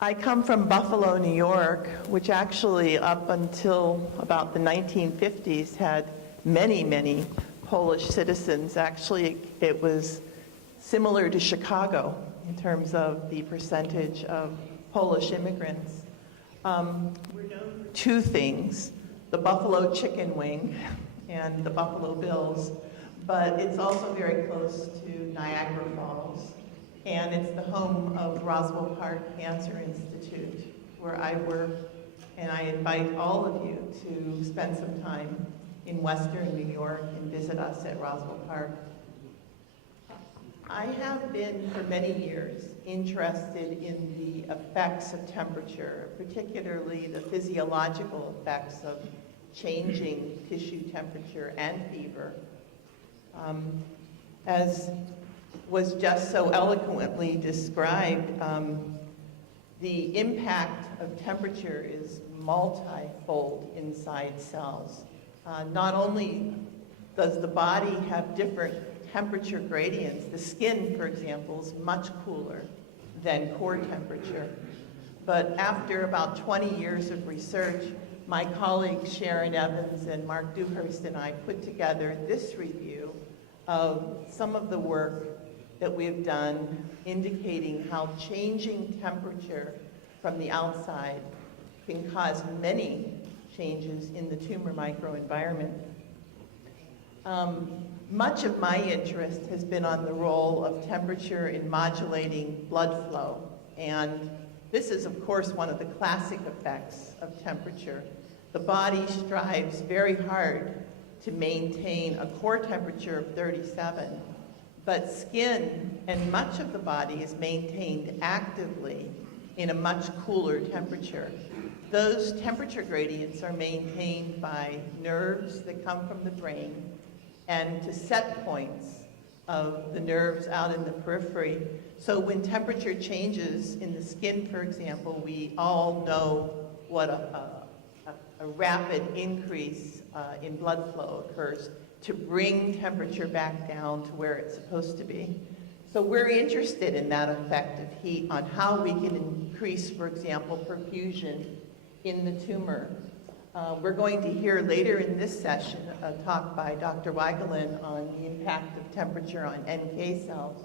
I come from Buffalo, New York, which actually up until about the 1950s had many, many Polish citizens. Actually, it was similar to Chicago in terms of the percentage of Polish immigrants. We're known for two things, the Buffalo chicken wing and the Buffalo Bills, but it's also very close to Niagara Falls. And it's the home of Roswell Park Cancer Institute, where I work, and I invite all of you to spend some time in Western New York and visit us at Roswell Park. I have been for many years interested in the effects of temperature, particularly the physiological effects of changing tissue temperature and fever. As was just so eloquently described, the impact of temperature is multifold inside cells. Not only does the body have different temperature gradients, the skin, for example, is much cooler than core temperature. But after about 20 years of research, my colleagues Sharon Evans and Mark Dewhurst and I put together this review of some of the work that we've done indicating how changing temperature from the outside can cause many changes in the tumor microenvironment. Much of my interest has been on the role of temperature in modulating blood flow, and this is of course one of the classic effects of temperature. The body strives very hard to maintain a core temperature of 37, but skin and much of the body is maintained actively in a much cooler temperature. Those temperature gradients are maintained by nerves that come from the brain and to set points of the nerves out in the periphery. So when temperature changes in the skin, for example, we all know what a rapid increase in blood flow occurs to bring temperature back down to where it's supposed to be. So we're interested in that effect of heat on how we can increase, for example, perfusion in the tumor. We're going to hear later in this session a talk by Dr. Weigelin on the impact of temperature on NK cells.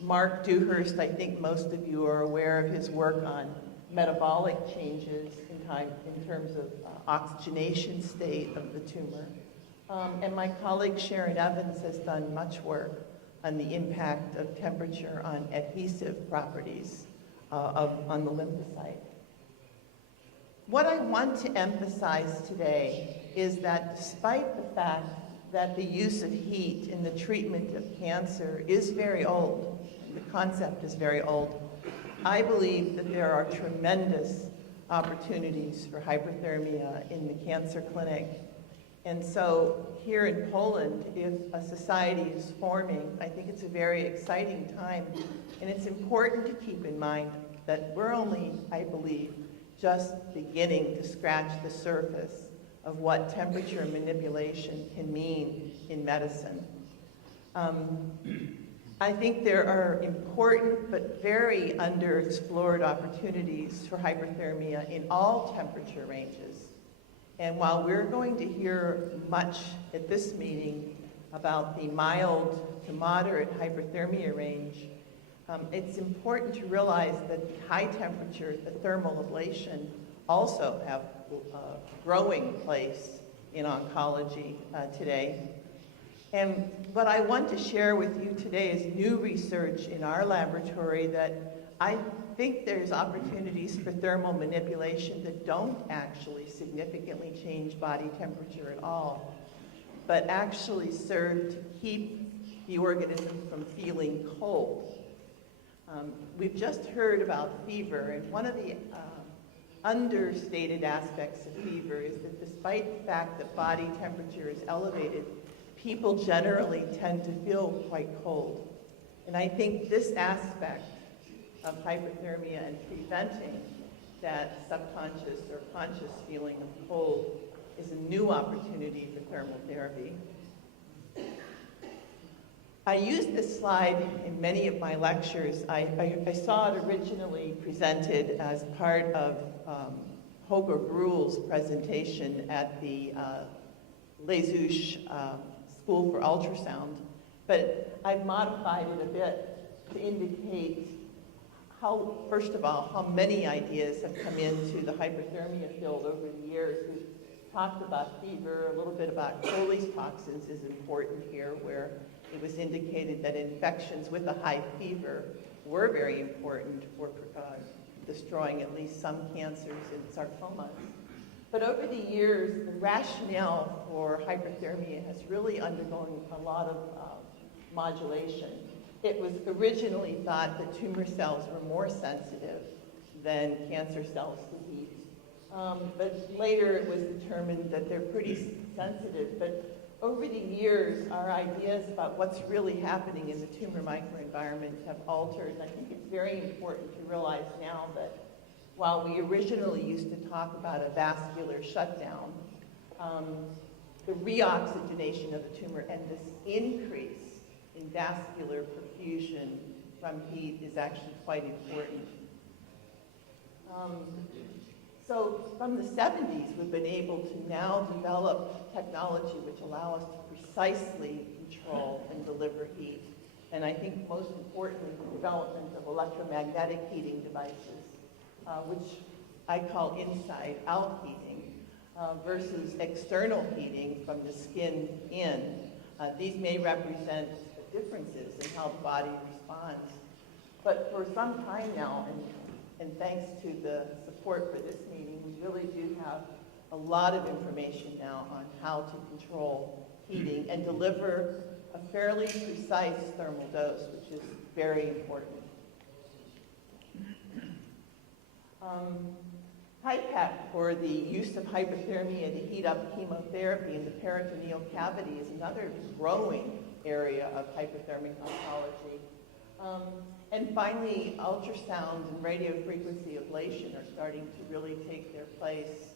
Mark Dewhurst, I think most of you are aware of his work on metabolic changes in terms of oxygenation state of the tumor. And my colleague Sharon Evans has done much work on the impact of temperature on adhesive properties on the lymphocyte. What I want to emphasize today is that despite the fact that the use of heat in the treatment of cancer is very old, the concept is very old, I believe that there are tremendous opportunities for hyperthermia in the cancer clinic. And so here in Poland, if a society is forming, I think it's a very exciting time. And it's important to keep in mind that we're only, I believe, just beginning to scratch the surface of what temperature manipulation can mean in medicine. I think there are important but very underexplored opportunities for hyperthermia in all temperature ranges. And while we're going to hear much at this meeting about the mild to moderate hyperthermia range, it's important to realize that the high temperature, the thermal ablation, also have a growing place in oncology today. And what I want to share with you today is new research in our laboratory that I think there's opportunities for thermal manipulation that don't actually significantly change body temperature at all, but actually serve to keep the organism from feeling cold. We've just heard about fever, and one of the understated aspects of fever is that despite the fact that body temperature is elevated, people generally tend to feel quite cold. And I think this aspect of hyperthermia and preventing that subconscious or conscious feeling of cold is a new opportunity for thermal therapy. I used this slide in many of my lectures. I saw it originally presented as part of Holger Gruhl's presentation at the Les School for Ultrasound, but I've modified it a bit to indicate how, first of all, how many ideas have come into the hyperthermia field over the years. We've talked about fever, a little bit about Coley's toxins is important here, where it was indicated that infections with a high fever were very important for destroying at least some cancers and sarcomas. But over the years, the rationale for hyperthermia has really undergone a lot of modulation. It was originally thought that tumor cells were more sensitive than cancer cells to heat. But later it was determined that they're pretty sensitive. But over the years, our ideas about what's really happening in the tumor microenvironment have altered. And I think it's very important to realize now that while we originally used to talk about a vascular shutdown, the reoxygenation of the tumor and this increase in vascular perfusion from heat is actually quite important. So from the 70s, we've been able to now develop technology which allow us to precisely control and deliver heat. And I think most importantly, the development of electromagnetic heating devices, which I call inside-out heating, versus external heating from the skin in. These may represent differences in how the body responds. But for some time now, and thanks to the support for this meeting, we really do have a lot of information now on how to control heating and deliver a fairly precise thermal dose, which is very important. Pipette for the use of hypothermia to heat up chemotherapy in the peritoneal cavity is another growing area of hypothermic oncology. And finally, ultrasound and radiofrequency ablation are starting to really take their place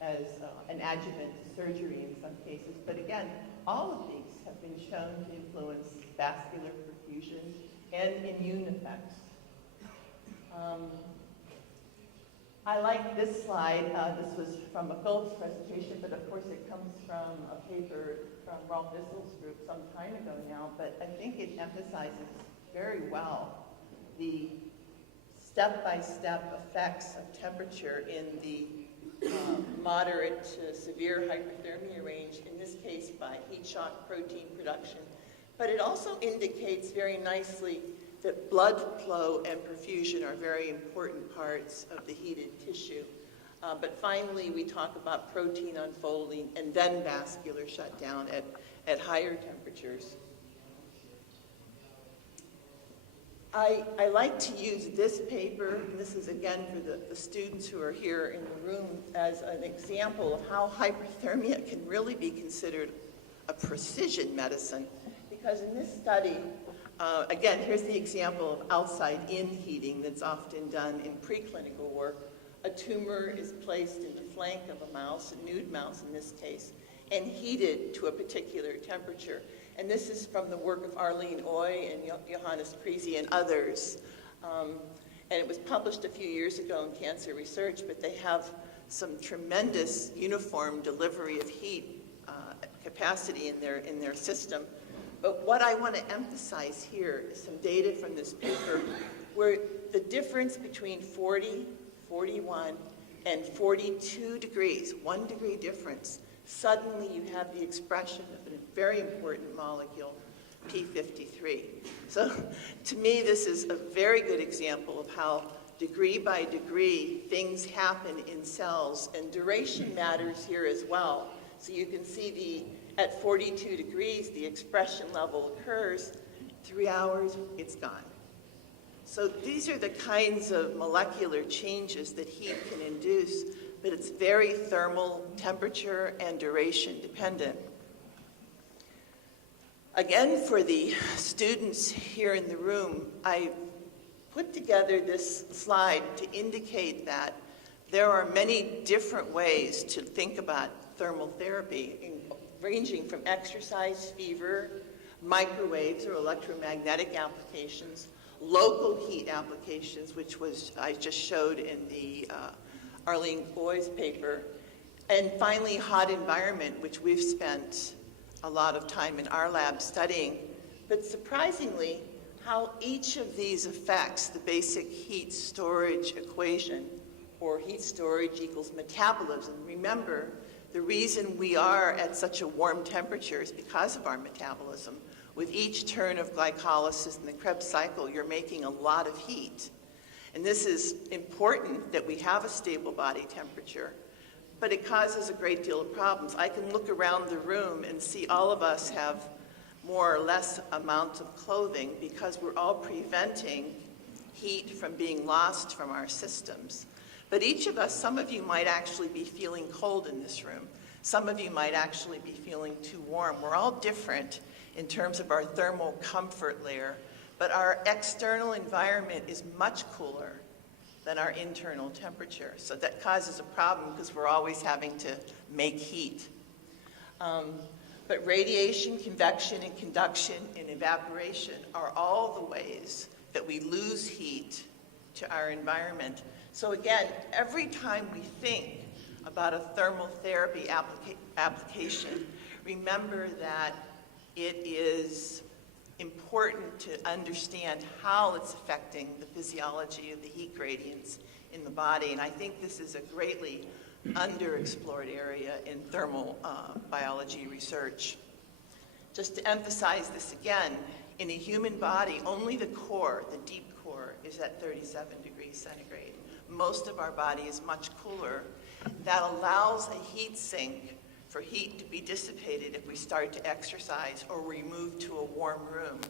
as an adjuvant to surgery in some cases. But again, all of these have been shown to influence vascular perfusion and immune effects. I like this slide. This was from a Phillips presentation, but of course it comes from a paper from Rolf Nissel's group some time ago now, but I think it emphasizes very well the step-by-step effects of temperature in the moderate to severe hyperthermia range, in this case by heat shock protein production. But it also indicates very nicely that blood flow and perfusion are very important parts of the heated tissue. But finally, we talk about protein unfolding and then vascular shutdown at higher temperatures. I like to use this paper, and this is again for the students who are here in the room, as an example of how hyperthermia can really be considered a precision medicine. Because in this study, again, here's the example of outside-in heating that's often done in preclinical work. A tumor is placed in the flank of a mouse, a nude mouse in this case, and heated to a particular temperature. And this is from the work of Arlene Oy and Johannes Krisi and others. And it was published a few years ago in Cancer Research, but they have some tremendous uniform delivery of heat capacity in their system. But what I want to emphasize here is some data from this paper where the difference between 40, 41, and 42 degrees, 1 degree difference, suddenly you have the expression of a very important molecule, P53. So to me, this is a very good example of how degree by degree things happen in cells, and duration matters here as well. So you can see at 42 degrees, the expression level occurs. 3 hours, it's gone. So these are the kinds of molecular changes that heat can induce, but it's very thermal, temperature, and duration dependent. Again, for the students here in the room, I put together this slide to indicate that there are many different ways to think about thermal therapy, ranging from exercise, fever, microwaves or electromagnetic applications, local heat applications, which I just showed in the Arlene Boy's paper, and finally hot environment, which we've spent a lot of time in our lab studying. But surprisingly, how each of these affects the basic heat storage equation, or heat storage equals metabolism. Remember, the reason we are at such a warm temperature is because of our metabolism. With each turn of glycolysis in the Krebs cycle, you're making a lot of heat. And this is important that we have a stable body temperature, but it causes a great deal of problems. I can look around the room and see all of us have more or less amounts of clothing because we're all preventing heat from being lost from our systems. But each of us, some of you might actually be feeling cold in this room. Some of you might actually be feeling too warm. We're all different in terms of our thermal comfort layer, but our external environment is much cooler than our internal temperature. So that causes a problem because we're always having to make heat. But radiation, convection, and conduction and evaporation are all the ways that we lose heat to our environment. So again, every time we think about a thermal therapy application, remember that it is important to understand how it's affecting the physiology of the heat gradients in the body. And I think this is a greatly underexplored area in thermal biology research. Just to emphasize this again, in a human body, only the core, the deep core, is at 37 degrees centigrade. Most of our body is much cooler. That allows a heat sink for heat to be dissipated if we start to exercise or we move to a warm room.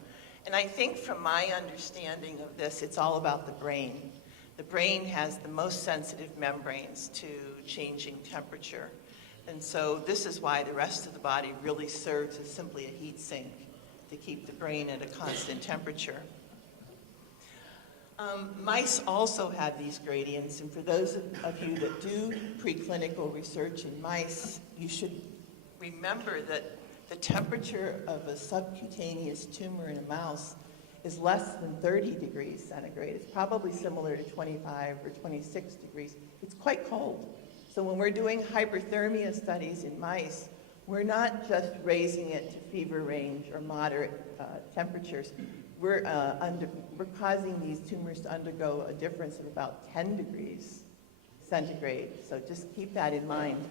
And I think from my understanding of this, it's all about the brain. The brain has the most sensitive membranes to changing temperature. And so this is why the rest of the body really serves as simply a heat sink to keep the brain at a constant temperature. Mice also have these gradients, and for those of you that do preclinical research in mice, you should remember that the temperature of a subcutaneous tumor in a mouse is less than 30 degrees centigrade. It's probably similar to 25 or 26 degrees. It's quite cold. So when we're doing hyperthermia studies in mice, we're not just raising it to fever range or moderate temperatures. We're causing these tumors to undergo a difference of about 10 degrees centigrade. So just keep that in mind.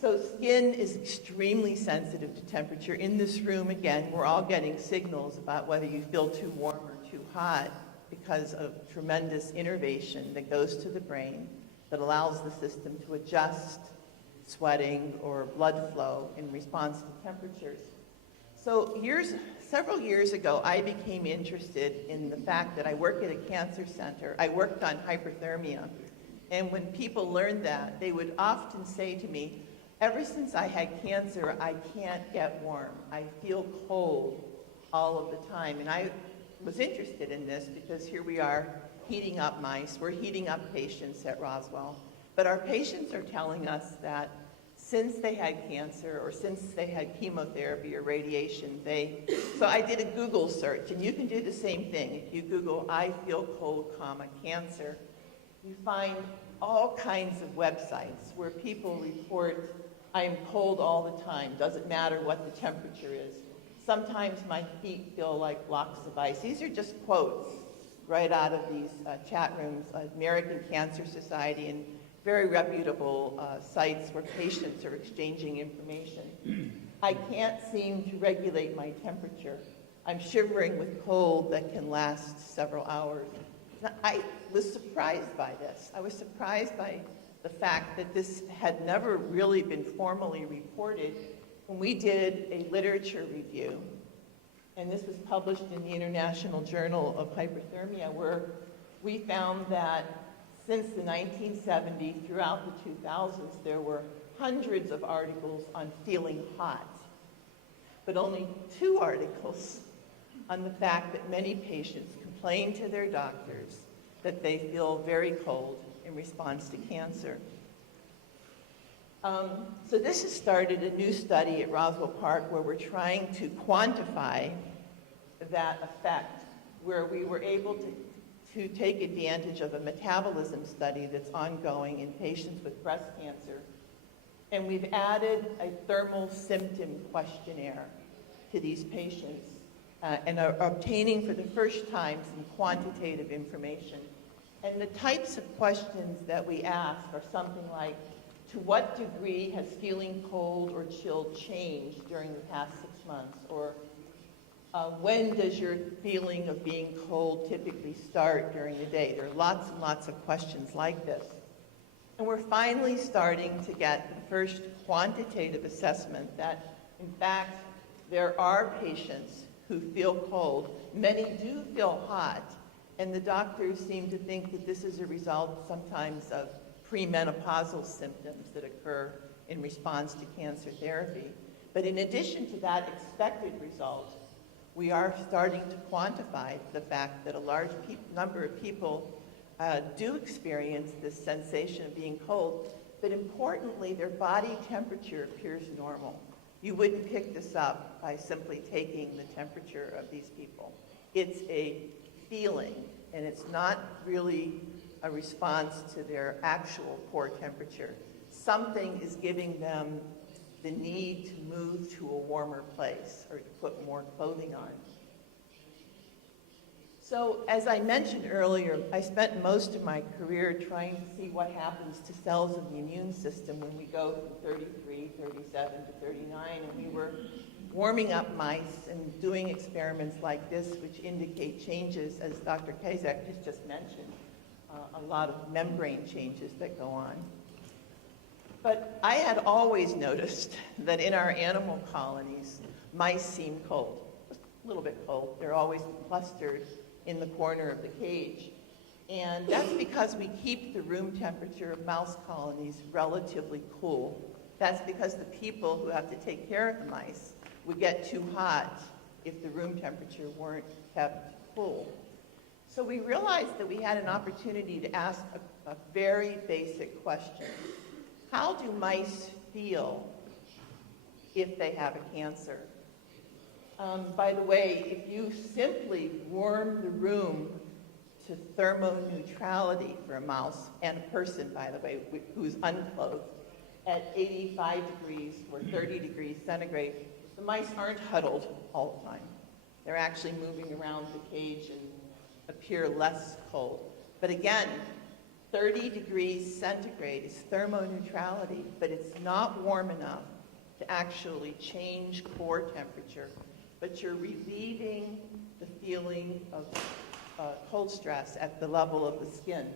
So skin is extremely sensitive to temperature. In this room, again, we're all getting signals about whether you feel too warm or too hot because of tremendous innervation that goes to the brain that allows the system to adjust sweating or blood flow in response to temperatures. So several years ago, I became interested in the fact that I work at a cancer center. I worked on hyperthermia. And when people learned that, they would often say to me, ever since I had cancer, I can't get warm. I feel cold all of the time. And I was interested in this because here we are heating up mice. We're heating up patients at Roswell. But our patients are telling us that since they had cancer or since they had chemotherapy or radiation, so I did a Google search, and you can do the same thing. If you Google, I feel cold, cancer, you find all kinds of websites where people report, I am cold all the time, doesn't matter what the temperature is. Sometimes my feet feel like blocks of ice. These are just quotes right out of these chat rooms, American Cancer Society, and very reputable sites where patients are exchanging information. I can't seem to regulate my temperature. I'm shivering with cold that can last several hours. Now, I was surprised by this. I was surprised by the fact that this had never really been formally reported. When we did a literature review, and this was published in the International Journal of Hyperthermia, where we found that since the 1970s, throughout the 2000s, there were hundreds of articles on feeling hot, but only 2 articles on the fact that many patients complain to their doctors that they feel very cold in response to cancer. So this has started a new study at Roswell Park where we're trying to quantify that effect, where we were able to take advantage of a metabolism study that's ongoing in patients with breast cancer. And we've added a thermal symptom questionnaire to these patients and are obtaining for the first time some quantitative information. And the types of questions that we ask are something like, to what degree has feeling cold or chilled changed during the past 6 months? Or when does your feeling of being cold typically start during the day? There are lots and lots of questions like this. And we're finally starting to get the first quantitative assessment that, in fact, there are patients who feel cold. Many do feel hot, and the doctors seem to think that this is a result sometimes of premenopausal symptoms that occur in response to cancer therapy. But in addition to that expected result, we are starting to quantify the fact that a large number of people do experience this sensation of being cold, but importantly, their body temperature appears normal. You wouldn't pick this up by simply taking the temperature of these people. It's a feeling, and it's not really a response to their actual core temperature. Something is giving them the need to move to a warmer place or to put more clothing on. So, as I mentioned earlier, I spent most of my career trying to see what happens to cells of the immune system when we go from 33, 37 to 39, and we were warming up mice and doing experiments like this, which indicate changes, as Dr. Kazak has just mentioned, a lot of membrane changes that go on. But I had always noticed that in our animal colonies, mice seem cold, just a little bit cold. They're always clustered in the corner of the cage. And that's because we keep the room temperature of mouse colonies relatively cool. That's because the people who have to take care of the mice would get too hot if the room temperature weren't kept cool. So we realized that we had an opportunity to ask a very basic question. How do mice feel if they have a cancer? By the way, if you simply warm the room to thermoneutrality for a mouse, and a person, by the way, who's unclothed, at 85 degrees or 30 degrees centigrade, the mice aren't huddled all the time. They're actually moving around the cage and appear less cold. But again, 30 degrees centigrade is thermoneutrality, but it's not warm enough to actually change core temperature, but you're relieving the feeling of cold stress at the level of the skin.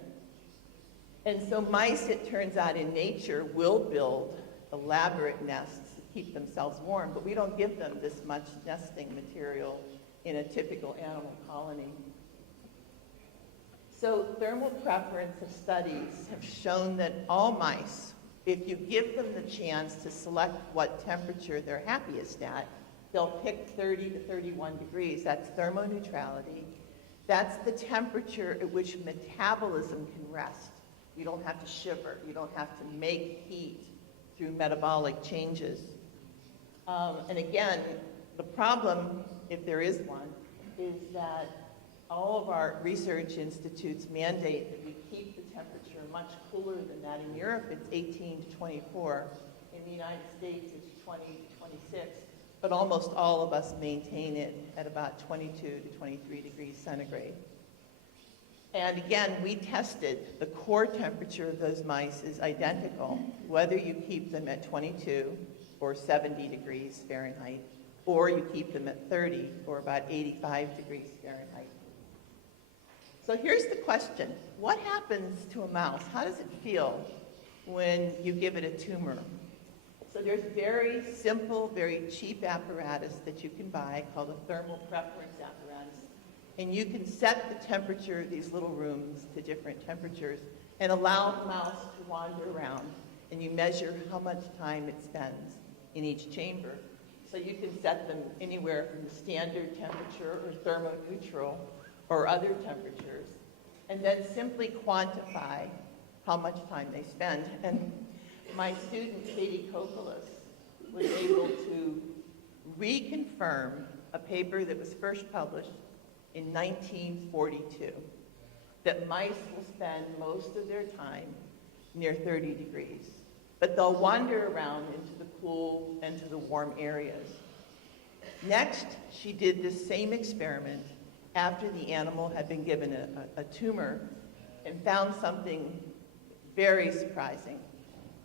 And so mice, it turns out, in nature will build elaborate nests to keep themselves warm, but we don't give them this much nesting material in a typical animal colony. So thermal preference of studies have shown that all mice, if you give them the chance to select what temperature they're happiest at, they'll pick 30 to 31 degrees. That's thermoneutrality. That's the temperature at which metabolism can rest. You don't have to shiver. You don't have to make heat through metabolic changes. And again, the problem, if there is one, is that all of our research institutes mandate that we keep the temperature much cooler than that. In Europe, it's 18 to 24. In the United States, it's 20 to 26. But almost all of us maintain it at about 22 to 23 degrees centigrade. And again, we tested the core temperature of those mice is identical, whether you keep them at 22 or 70 degrees Fahrenheit, or you keep them at 30 or about 85 degrees Fahrenheit. So here's the question. What happens to a mouse? How does it feel when you give it a tumor? So there's very simple, very cheap apparatus that you can buy called a thermal preference apparatus. And you can set the temperature of these little rooms to different temperatures and allow the mouse to wander around. And you measure how much time it spends in each chamber. So you can set them anywhere from the standard temperature or thermoneutral or other temperatures, and then simply quantify how much time they spend. And my student Katie Kokolas was able to reconfirm a paper that was first published in 1942, that mice will spend most of their time near 30 degrees, but they'll wander around into the cool and to the warm areas. Next, she did this same experiment after the animal had been given a tumor and found something very surprising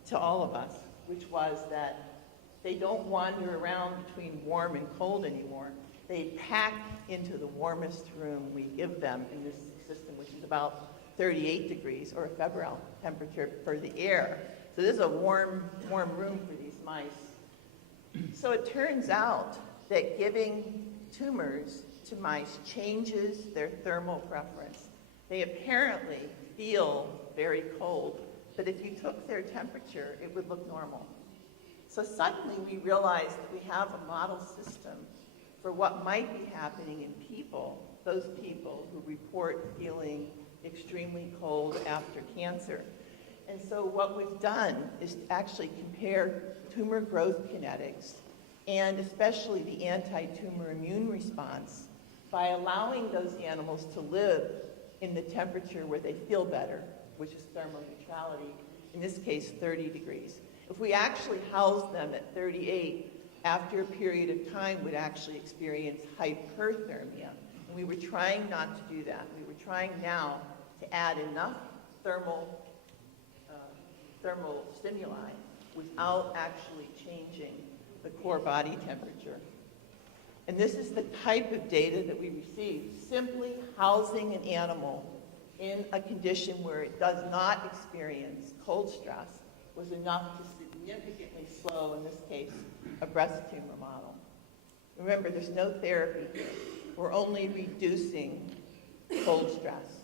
to all of us, which was that they don't wander around between warm and cold anymore. They pack into the warmest room we give them in this system, which is about 38 degrees, or a febrile temperature for the air. So this is a warm room for these mice. So it turns out that giving tumors to mice changes their thermal preference. They apparently feel very cold, but if you took their temperature, it would look normal. So suddenly we realized that we have a model system for what might be happening in people, those people who report feeling extremely cold after cancer. And so what we've done is to actually compare tumor growth kinetics and especially the anti-tumor immune response by allowing those animals to live in the temperature where they feel better, which is thermal neutrality, in this case 30 degrees. If we actually house them at 38, after a period of time would actually experience hyperthermia. And we were trying not to do that. We were trying now to add enough thermal stimuli without actually changing the core body temperature. And this is the type of data that we received. Simply housing an animal in a condition where it does not experience cold stress was enough to significantly slow, in this case, a breast tumor model. Remember, there's no therapy here. We're only reducing cold stress.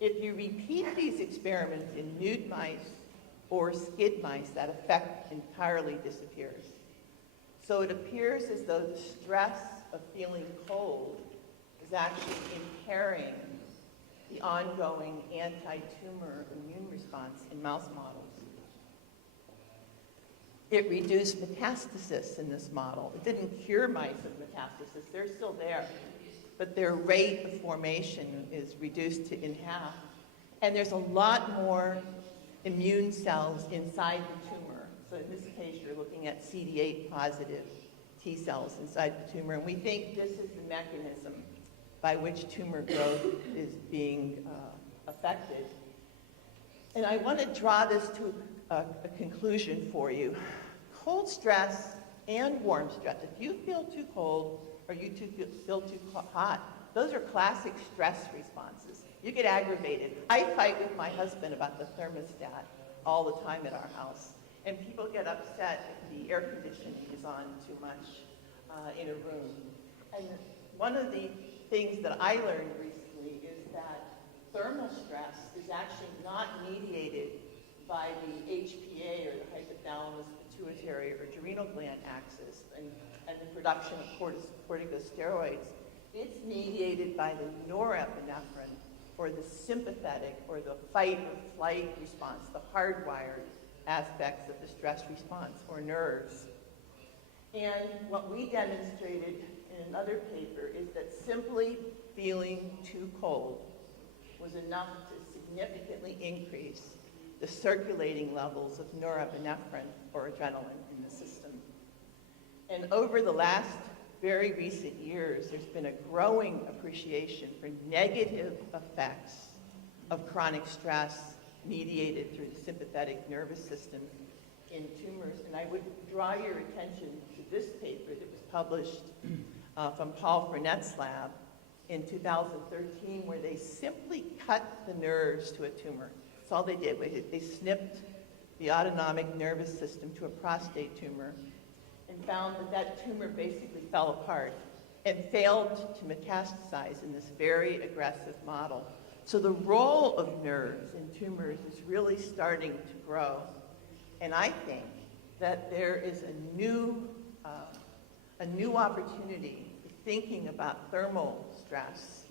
If you repeat these experiments in nude mice or skid mice, that effect entirely disappears. So it appears as though the stress of feeling cold is actually impairing the ongoing anti-tumor immune response in mouse models. It reduced metastasis in this model. It didn't cure mice of metastasis. They're still there. But their rate of formation is reduced in half. And there's a lot more immune cells inside the tumor. So in this case, you're looking at CD8 positive T cells inside the tumor. And we think this is the mechanism by which tumor growth is being affected. And I want to draw this to a conclusion for you. Cold stress and warm stress, if you feel too cold or you feel too hot, those are classic stress responses. You get aggravated. I fight with my husband about the thermostat all the time at our house. And people get upset if the air conditioning is on too much in a room. And one of the things that I learned recently is that thermal stress is actually not mediated by the HPA, or the hypothalamus, pituitary, or adrenal gland axis, and the production of corticosteroids. It's mediated by the norepinephrine, or the sympathetic, or the fight or flight response, the hardwired aspects of the stress response, or nerves. And what we demonstrated in another paper is that simply feeling too cold was enough to significantly increase the circulating levels of norepinephrine, or adrenaline, in the system. And over the last very recent years, there's been a growing appreciation for negative effects of chronic stress mediated through the sympathetic nervous system in tumors. And I would draw your attention to this paper that was published from Paul Frenette's lab in 2013, where they simply cut the nerves to a tumor. That's all they did. They snipped the autonomic nervous system to a prostate tumor and found that that tumor basically fell apart and failed to metastasize in this very aggressive model. So the role of nerves in tumors is really starting to grow. And I think that there is a new opportunity for thinking about thermal stress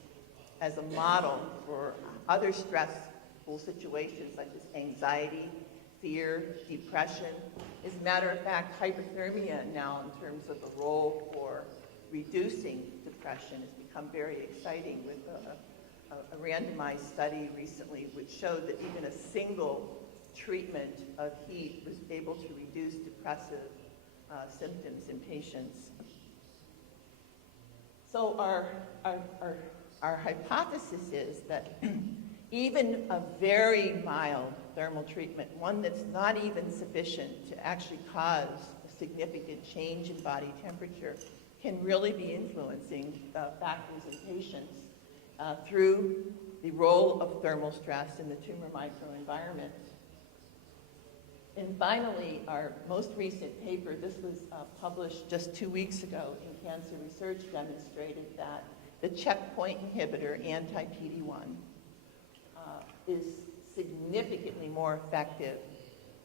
as a model for other stressful situations such as anxiety fear, depression. As a matter of fact, hyperthermia now in terms of the role for reducing depression has become very exciting with a randomized study recently which showed that even a single treatment of heat was able to reduce depressive symptoms in patients. So our hypothesis is that even a very mild thermal treatment, one that's not even sufficient to actually cause a significant change in body temperature, can really be influencing factors in patients through the role of thermal stress in the tumor microenvironment. And finally, our most recent paper, this was published just 2 weeks ago in Cancer Research, demonstrated that the checkpoint inhibitor, anti-PD-1, is significantly more effective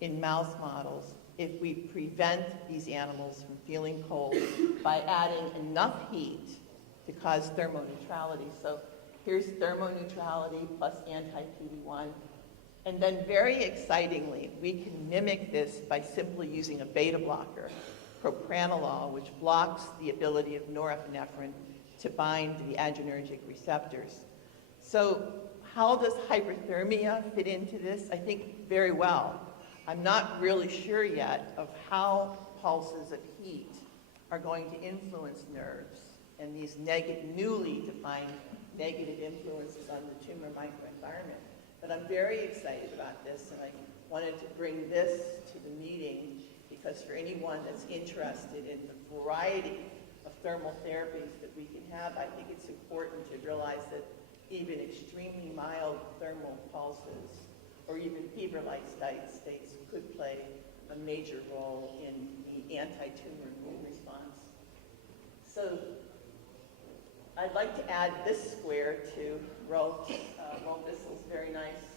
in mouse models if we prevent these animals from feeling cold by adding enough heat to cause thermoneutrality. So here's thermoneutrality plus anti-PD-1. And then very excitingly, we can mimic this by simply using a beta blocker, propranolol, which blocks the ability of norepinephrine to bind to the adrenergic receptors. So how does hyperthermia fit into this? I think very well. I'm not really sure yet of how pulses of heat are going to influence nerves and these newly defined negative influences on the tumor microenvironment. But I'm very excited about this, and I wanted to bring this to the meeting because for anyone that's interested in the variety of thermal therapies that we can have, I think it's important to realize that even extremely mild thermal pulses or even fever-like states could play a major role in the anti-tumor immune response. So I'd like to add this square to Rolf Bissel's very nice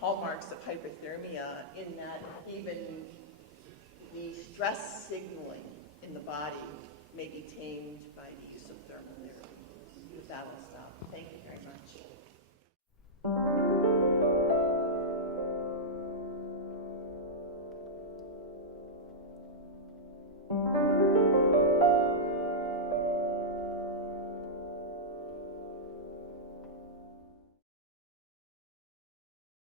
hallmarks of hyperthermia, in that even the stress signaling in the body may be tamed by the use of thermal therapy. With that, I'll stop. Thank you very much.